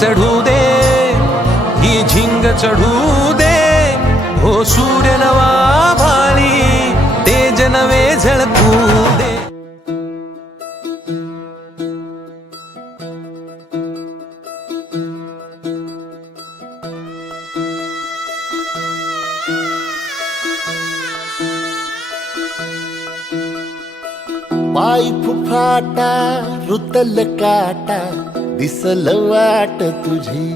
चढू दे ही झिंग चढू दे. हो सूर्य नवा भाळी तेज नवे झळकू दे. पाय फुफाटा रुतल काटा दिसल वाट तुझी.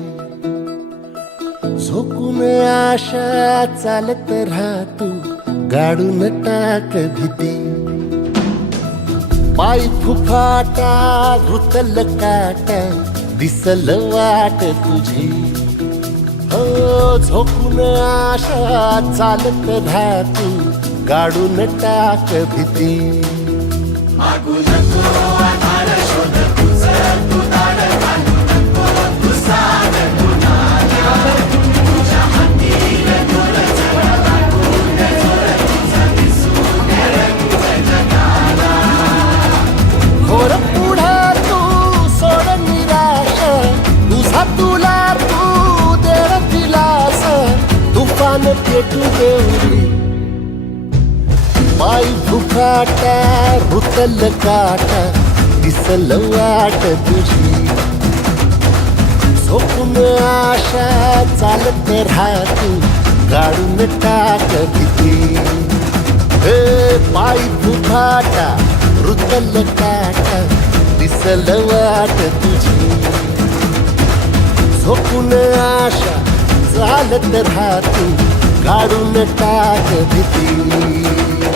झोकून आशा चालत राहतू गाडून टाक भीती. पाय फुफाटा रुतल काटा दिसल वाट तुझी. हो झोकून आशा चालत राहतू गाडून टाक भीती. तुफान पेटू देवरी पाय फुकाटा रुतल काटा दिसल वाट तुझी. झोपून आशा चालत राहतू काढून टाक भीती. हे पाय फुफाटा रुतल काटा दिसल वाट तुझी. झोपून आशा चालत राहतू. काढून टाक भीती.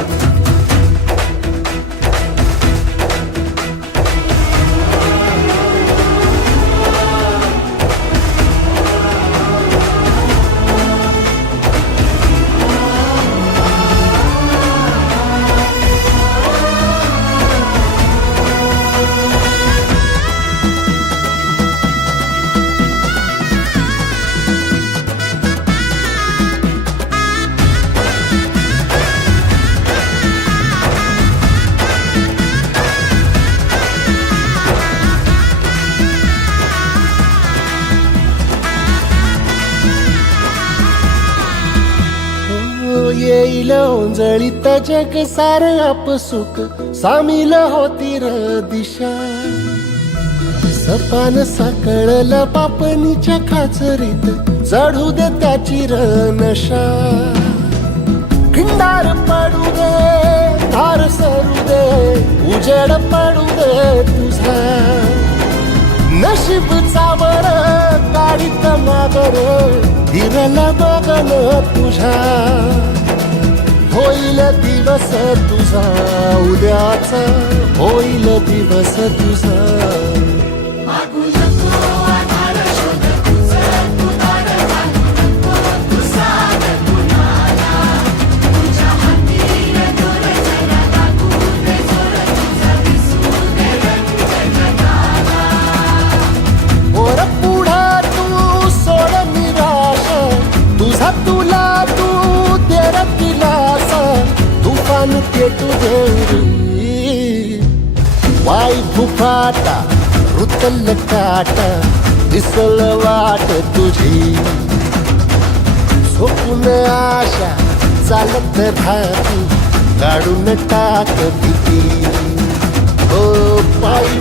येईल ओंजळीत जग सार आपसुक सामील होती र दिशा. सपान साकळला पापणीच्या खाचरीत. चढू दे त्याची र नशा. खिंडार पडू दे धार सरू दे उजेड पडू दे तुझा. नशीब चावर काढीत मागर हिरल बगल तुझा. दिवस तुझा उद्याचा होईल दिवस तुझा. तुफान पेटू देवरी फुफाटा रुतल काटा दिसल वाट तुझी. झोपून आशा चालत राहती काढून टाक भीती ओ पायी